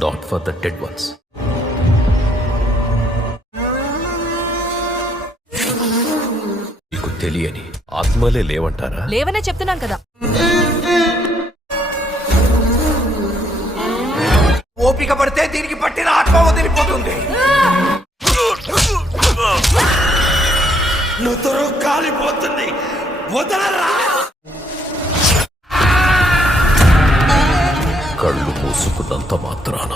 not for the dead ones. మీకు తెలియని ఆత్మలే లేవంటారా? లేవనే చెప్తున్నాను కదా. ఓపిక పడితే దీనికి పట్టిన ఆత్మ వదిలిపోతుంది. నుదురు కాలిపోతుంది, వదలరా. కళ్ళు మూసుకున్నంత మాత్రాన.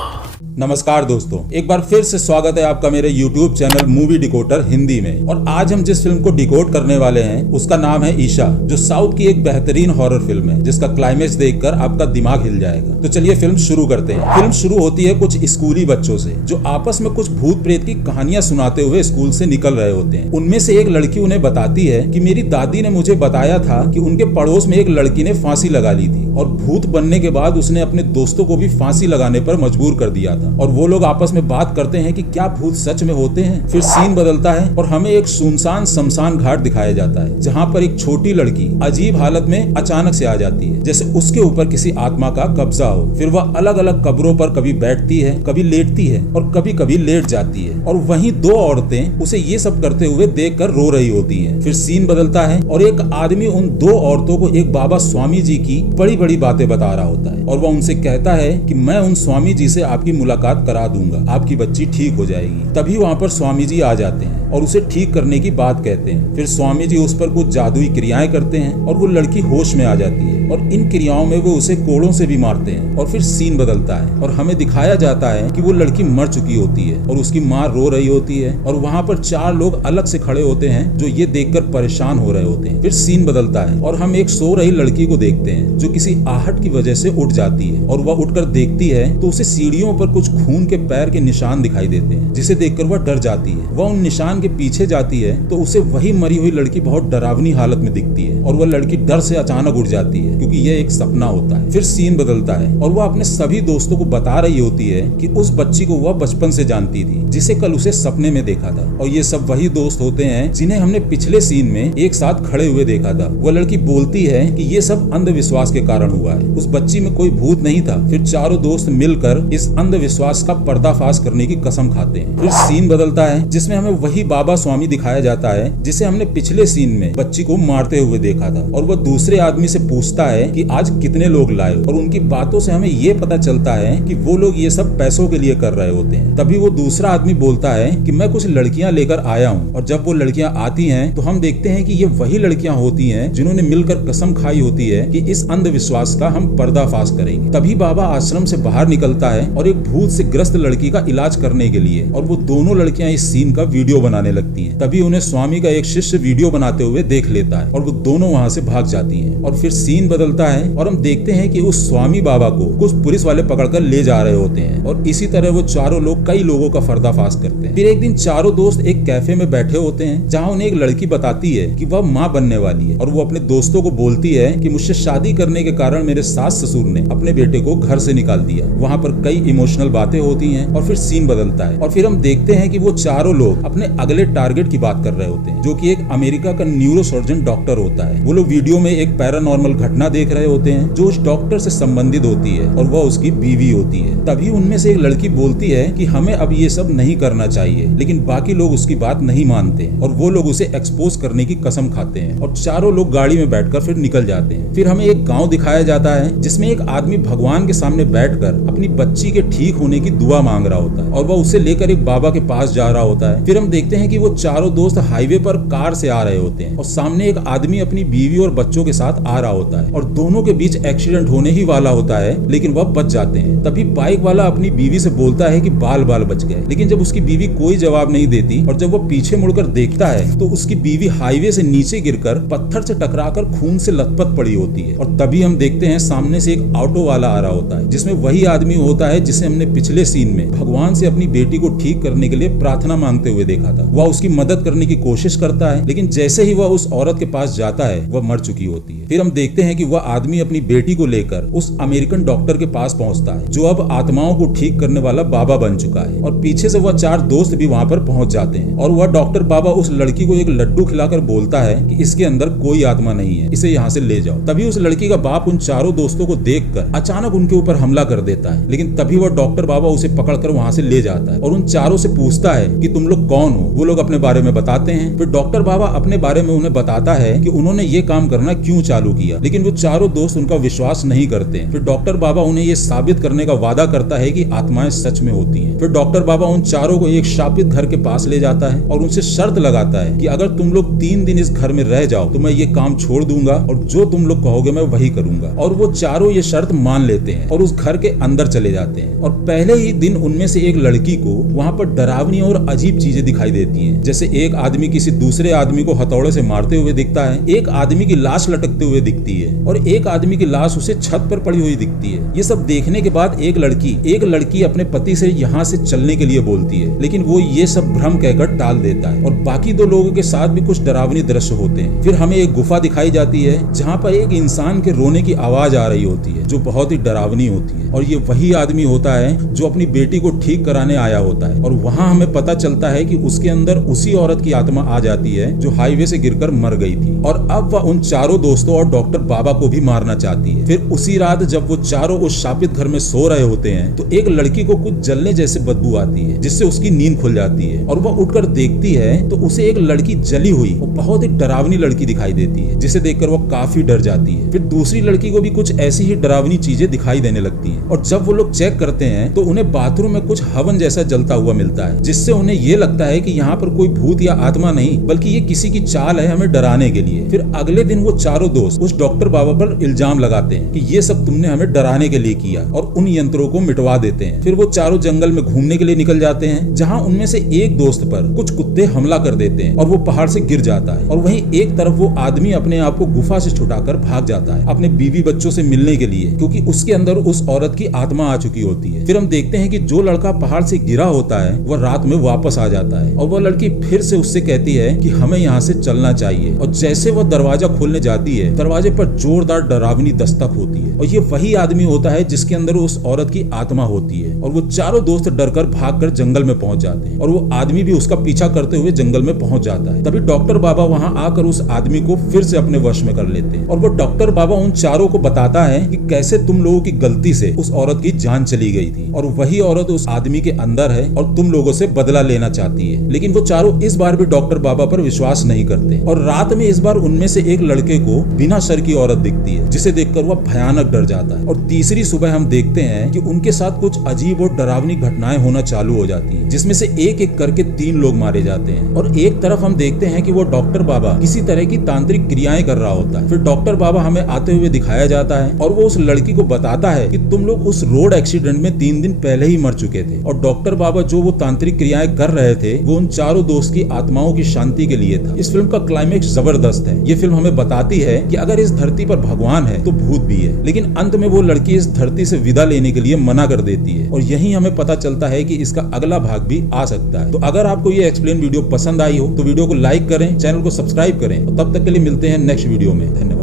नमस्कार दोस्तों, एक बार फिर से स्वागत है आपका मेरे YouTube channel movie decoder Hindi में। और आज हम जिस फिल्म को डिकोड करने वाले हैं उसका नाम है ईशा, जो साउथ की एक बेहतरीन हॉरर फिल्म है जिसका क्लाइमेक्स देखकर आपका दिमाग हिल जाएगा। तो चलिए फिल्म शुरू करते हैं। फिल्म शुरू होती है कुछ स्कूली बच्चों से जो आपस में कुछ भूत प्रेत की कहानियां सुनाते हुए स्कूल से निकल रहे होते हैं। उनमें से एक लड़की उन्हें बताती है कि मेरी दादी ने मुझे बताया था कि उनके पड़ोस में एक लड़की ने फांसी लगा ली थी और भूत बनने के बाद उसने अपने दोस्तों को भी फांसी लगाने पर मजबूर कर दिया था। और वो लोग आपस में बात करते हैं कि क्या भूत सच में होते हैं। फिर सीन बदलता है और हमें एक सुनसान शमशान घाट दिखाया जाता है जहाँ पर एक छोटी लड़की अजीब हालत में अचानक से आ जाती है, जैसे उसके ऊपर किसी आत्मा का कब्जा हो। फिर वह अलग अलग कब्रों पर कभी बैठती है, कभी लेटती है और कभी कभी लेट जाती है। और वहीं दो औरतें उसे ये सब करते हुए देखकर रो रही होती हैं। फिर सीन बदलता है और एक आदमी उन दो औरतों को एक बाबा स्वामी जी की बड़ी बड़ी बातें बता रहा होता है और वह उनसे कहता है कि मैं उन स्वामी जी से आपकी मुलाकात करा दूंगा, आपकी बच्ची ठीक हो जाएगी। तभी वहाँ पर स्वामी जी आ जाते हैं और उसे ठीक करने की बात कहते हैं। फिर स्वामी जी उस पर कुछ जादुई क्रियाएं करते हैं और वो लड़की होश में आ जाती है और इन क्रियाओं में वो उसे कोड़ों से भी मारते हैं। और फिर सीन बदलता है और हमें दिखाया जाता है कि वो लड़की मर चुकी होती है और उसकी माँ रो रही होती है और वहाँ पर चार लोग अलग से खड़े होते हैं जो ये देखकर परेशान हो रहे होते हैं। फिर सीन बदलता है और हम एक सो रही लड़की को देखते हैं जो किसी आहट की वजह से उठ जाती है और वह उठकर देखती है तो उसे सीढ़ियों पर कुछ खून के पैर के निशान दिखाई देते हैं, जिसे देखकर वह डर जाती है। वह उन निशान के पीछे जाती है तो उसे वही मरी हुई लड़की बहुत डरावनी हालत में दिखती है और वह लड़की डर से अचानक उठ जाती है क्योंकि यह एक सपना होता है। फिर सीन बदलता है और वह अपने सभी दोस्तों को बता रही होती है कि उस बच्ची को वह बचपन से जानती थी जिसे कल उसे सपने में देखा था। और ये सब वही दोस्त होते हैं जिन्हें हमने पिछले सीन में एक साथ खड़े हुए देखा था। वह लड़की बोलती है कि ये सब अंधविश्वास के कारण हुआ है, उस बच्ची में कोई भूत नहीं था। फिर चारों दोस्त मिलकर इस अंधविश्वास का पर्दाफाश करने की कसम खाते हैं। फिर सीन बदलता है जिसमें हमें वही बाबा स्वामी दिखाया जाता है जिसे हमने पिछले सीन में बच्ची को मारते हुए देखा था। और वह दूसरे आदमी से पूछता है कि आज कितने लोग लाए और उनकी बातों से हमें ये पता चलता है कि वो लोग ये सब पैसों के लिए कर रहे होते हैं। तभी वो दूसरा आदमी बोलता है कि मैं कुछ लड़कियां लेकर आया हूँ। और जब वो लड़कियां आती हैं तो हम देखते हैं कि ये वही लड़कियां होती हैं जिन्होंने मिलकर कसम खाई होती है कि इस अंधविश्वास का हम पर्दाफाश करेंगे। तभी बाबा आश्रम से बाहर निकलता है और एक भूत से ग्रस्त लड़की का इलाज करने के लिए, और वो दोनों लड़कियां इस सीन का वीडियो बनाने लगती हैं। तभी उन्हें स्वामी का एक शिष्य वीडियो बनाते हुए देख लेता है और वो दोनों वहां से भाग जाती हैं। और फिर सीन बदलता है और हम देखते हैं कि उस स्वामी बाबा को कुछ पुलिस वाले पकड़कर ले जा रहे होते हैं और इसी तरह वो चारों लोग कई लोगों का पर्दाफाश करते हैं। फिर एक दिन चारों दोस्त एक कैफे में बैठे होते हैं जहाँ उन्हें एक लड़की बताती है कि वह माँ बनने वाली है और वो अपने दोस्तों को बोलती है कि मुझसे शादी करने के कारण मेरे सास ससुर ने अपने बेटे को घर से निकाल दिया। वहाँ पर कई इमोशनल बातें होती हैं और फिर सीन बदलता है और फिर हम देखते हैं कि वो चारों लोग अपने अगले टारगेट की बात कर रहे होते हैं जो कि एक अमेरिका का न्यूरोसर्जन डॉक्टर होता है। वो लोग वीडियो में एक पैरानॉर्मल घटना देख रहे होते हैं जो उस डॉक्टर से संबंधित होती है और वह उसकी बीवी होती है। तभी उनमें से एक लड़की बोलती है कि हमें अब ये सब नहीं करना चाहिए, लेकिन बाकी लोग उसकी बात नहीं मानते और वो लोग उसे एक्सपोज करने की कसम खाते हैं और चारों लोग गाड़ी में बैठकर फिर निकल जाते हैं। फिर हमें एक गाँव दिखाया जाता है जिसमें एक आदमी भगवान के सामने बैठकर अपनी बच्ची के ठीक होने की दुआ मांग रहा होता है और वह उसे लेकर एक बाबा के पास जा रहा होता है। फिर हम देखते हैं कि वो चारों दोस्त हाईवे पर कार से आ रहे होते हैं और सामने एक आदमी अपनी बीवी और बच्चों के साथ आ रहा होता है और दोनों के बीच एक्सीडेंट होने ही वाला होता है, लेकिन वह बच जाते हैं। तभी बाइक वाला अपनी बीवी से बोलता है कि बाल बाल बच गए, लेकिन जब उसकी बीवी कोई जवाब नहीं देती और जब वो पीछे मुड़कर देखता है तो उसकी बीवी हाईवे से नीचे गिरकर पत्थर से टकराकर खून से लथपथ पड़ी होती है। और तभी हम देखते हैं सामने से एक ऑटो वाला आ रहा होता है जिसमें वही आदमी होता है जिसे हमने पिछले सीन में भगवान से अपनी बेटी को ठीक करने के लिए प्रार्थना मांगते हुए देखा था। वह उसकी मदद करने की कोशिश करता है, लेकिन जैसे ही वह उस औरत के पास जाता है वह मर चुकी होती है। फिर हम देखते हैं कि कि वह आदमी अपनी बेटी को लेकर उस अमेरिकन डॉक्टर के पास पहुंचता है जो अब आत्माओं को ठीक करने वाला बाबा बन चुका है। और पीछे से वह 4 दोस्त भी वहां पर पहुंच जाते हैं और वह डॉक्टर बाबा उस लड़की को एक लड्डू खिलाकर बोलता है कि इसके अंदर कोई आत्मा नहीं है, इसे यहाँ से ले जाओ। तभी उस लड़की का बाप उन चारों दोस्तों को देखकर अचानक उनके ऊपर हमला कर देता है, लेकिन तभी वह डॉक्टर बाबा उसे पकड़कर वहां से ले जाता है और उन चारों से पूछता है कि तुम लोग कौन हो। वो लोग अपने बारे में बताते हैं। फिर डॉक्टर बाबा अपने बारे में उन्हें बताता है कि उन्होंने ये काम करना क्यों चालू किया, लेकिन वो चारों दोस्त उनका विश्वास नहीं करते हैं। फिर डॉक्टर बाबा उन्हें ये साबित करने का वादा करता है कि आत्माएं सच में होती हैं। फिर डॉक्टर बाबा उन चारों को एक शापित घर के पास ले जाता है और उनसे शर्त लगाता है कि अगर तुम लोग 3 दिन इस घर में रह जाओ तो मैं ये काम छोड़ दूंगा और जो तुम लोग कहोगे मैं वही करूंगा। और वो चारों ये शर्त मान लेते हैं और उस घर के अंदर चले जाते हैं। और पहले ही दिन उनमें से एक लड़की को वहाँ पर डरावनी और अजीब चीजें दिखाई देती हैं, जैसे एक आदमी किसी दूसरे आदमी को हथौड़े से मारते हुए दिखता है, एक आदमी की लाश लटकते हुए दिखती है और एक आदमी की लाश उसे छत पर पड़ी हुई दिखती है। ये सब देखने के बाद एक लड़की अपने पति से यहाँ से चलने के लिए बोलती है, लेकिन वो ये सब भ्रम कहकर टाल देता है। और बाकी 2 लोगों के साथ भी कुछ डरावनी दृश्य होते हैं। फिर हमें एक गुफा दिखाई जाती है जहाँ पर एक इंसान के रोने की आवाज आ रही होती है जो बहुत ही डरावनी होती है और ये वही आदमी होता है जो अपनी बेटी को ठीक कराने आया होता है। और वहाँ हमें पता चलता है कि उसके अंदर उसी औरत की आत्मा आ जाती है जो हाईवे से गिरकर मर गई थी और अब वह उन चारों दोस्तों और डॉक्टर बाबा को भी मारना चाहती है। फिर उसी रात जब वो चारों उस शापित घर में सो रहे होते हैं तो एक लड़की को कुछ जलने जैसे बदबू आती है जिससे उसकी नींद खुल जाती है और वह उठकर देखती है तो उसे एक लड़की जली हुई और बहुत ही डरावनी लड़की दिखाई देती है, जिसे देखकर वह काफी डर जाती है। फिर दूसरी लड़की को भी कुछ ऐसी ही डरावनी चीजें दिखाई देने लगती हैं और जब वो लोग चेक करते हैं तो उन्हें बाथरूम में कुछ हवन जैसा जलता हुआ मिलता है, जिससे उन्हें ये लगता है कि यहाँ पर कोई भूत या आत्मा नहीं बल्कि ये किसी की चाल है हमें डराने के लिए। फिर अगले दिन वो चारों दोस्त उस डॉक्टर बाबा पर इल्जाम लगाते हैं कि ये सब तुमने हमें डराने के लिए किया और उन यंत्रों को मिटवा देते हैं। फिर वो चारों जंगल में घूमने के लिए निकल जाते हैं जहाँ उनमें से एक दोस्त पर कुछ कुत्ते हमला कर देते हैं और वो पहाड़ से गिर जाता है। और वहीं एक तरफ वो आदमी अपने आप को गुफा से छुटाकर भाग जाता है अपने बीवी बच्चों से मिलने के लिए, क्योंकि उसके अंदर उस औरत की आत्मा आ चुकी होती है। फिर हम देखते हैं कि जो लड़का पहाड़ से गिरा होता है वह रात में वापस आ जाता है और वह लड़की फिर से उससे कहती है कि हमें यहाँ से चलना चाहिए। और जैसे वह दरवाजा खोलने जाती है दरवाजे पर जोरदार डरावनी दस्तक होती है और ये वही आदमी होता है जिसके अंदर उस औरत की आत्मा होती है। और वो चारों दोस्त डरकर भागकर जंगल में पहुंच जाते हैं और वो आदमी भी उसका पीछा करते हुए जंगल में पहुंच जाता है। तभी डॉक्टर बाबा वहां आकर उस आदमी को फिर से अपने वश में कर लेते हैं और वो डॉक्टर बाबा उन चारों को बताता है कि कैसे तुम लोगों की गलती से उस औरत की जान चली गई थी और वही औरत उस आदमी के अंदर है और तुम लोगों से बदला लेना चाहती है। लेकिन वो चारों इस बार भी डॉक्टर बाबा पर विश्वास नहीं करते और रात में इस बार उनमें से एक लड़के को बिना सर की औरत दिखती है जिसे देखकर वह भयानक डर जाता है। और तीसरी सुबह हम देखते हैं कि उनके साथ कुछ अजीब और डरावनी घटनाएं होना चालू हो जाती हैं, जिसमें से एक एक करके 3 लोग मारे जाते हैं। और एक तरफ हम देखते हैं कि वो डॉक्टर बाबा किसी तरह की तांत्रिक क्रियाएं कर रहा होता है। फिर डॉक्टर बाबा हमें आते हुए दिखाया जाता है और वो उस लड़की को बताता है कि तुम लोग उस रोड एक्सीडेंट में 3 दिन पहले ही मर चुके थे। और डॉक्टर बाबा जो वो तांत्रिक क्रियाएं कर रहे थे वो उन चारों दोस्त की आत्माओं की शांति के लिए था। इस फिल्म का क्लाइमेक्स जबरदस्त है। ये फिल्म हमें बताती है कि अगर इस धरती पर भगवान है तो भूत भी है, लेकिन अंत में वो लड़की इस धरती से विदा लेने के लिए मना कर देती है और यही हमें पता चलता है कि इसका अगला भाग भी आ सकता है। तो अगर आपको ये एक्सप्लेन वीडियो पसंद आई हो तो वीडियो को लाइक करें, चैनल को सब्सक्राइब करें और तब तक के लिए मिलते हैं नेक्स्ट वीडियो में। धन्यवाद।